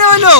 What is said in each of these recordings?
মনে হলো?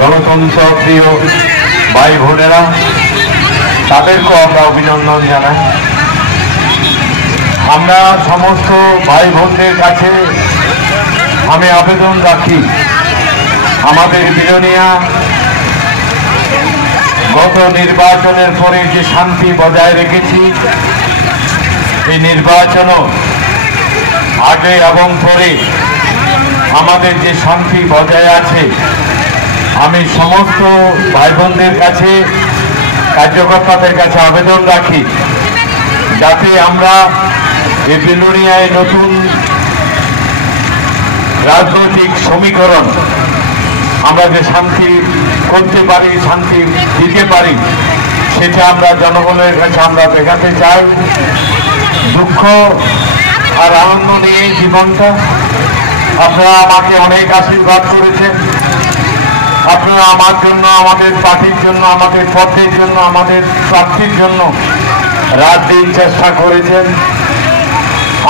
গণতন্ত্র প্রিয় ভাই বোনেরা, তাদেরকেও আমরা অভিনন্দন জানাই। আমরা সমস্ত ভাই বোনদের কাছে আমি আবেদন রাখি, আমাদের বিরোনিয়া গত নির্বাচনের পরে যে শান্তি বজায় রেখেছি, এই নির্বাচনও আগে এবং পরে আমাদের যে শান্তি বজায় আছে, আমি সমস্ত ভাই বোনদের কাছে, কার্যকর্তাদের কাছে আবেদন রাখি যাতে আমরা এই বিলোনিয়ায় নতুন রাজনৈতিক সমীকরণ আমরা যে শান্তি করতে পারি, শান্তি দিতে পারি, সেটা আমরা জনগণের কাছে আমরা দেখাতে চাই। দুঃখ আর আনন্দ নিয়ে জীবনটা, আপনারা আমাকে অনেক আশীর্বাদ করেছেন, আপনারা আমার জন্য, আমাদের পার্টির জন্য, আমাদের পথের জন্য, আমাদের প্রার্থীর জন্য রাত দিন চেষ্টা করেছেন।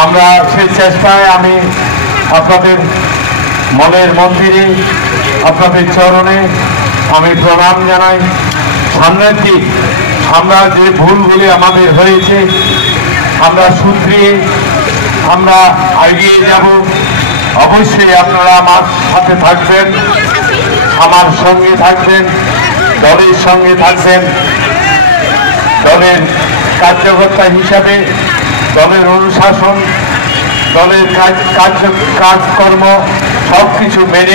আমরা সেই চেষ্টায় আমি আপনাদের মনের মন্দিরে, আপনাদের চরণে আমি প্রণাম জানাই। সামনের দিক আমরা যে ভুলগুলি আমাদের হয়েছে, আমরা শুধরিয়ে আমরা এগিয়ে যাব। অবশ্যই আপনারা আমার সাথে থাকবেন, আমার সঙ্গে থাকবেন, দলের সঙ্গে থাকবেন। দলের কার্যকর্তা হিসাবে দলের অনুশাসন, দলের কাজকর্ম সব কিছু মেনে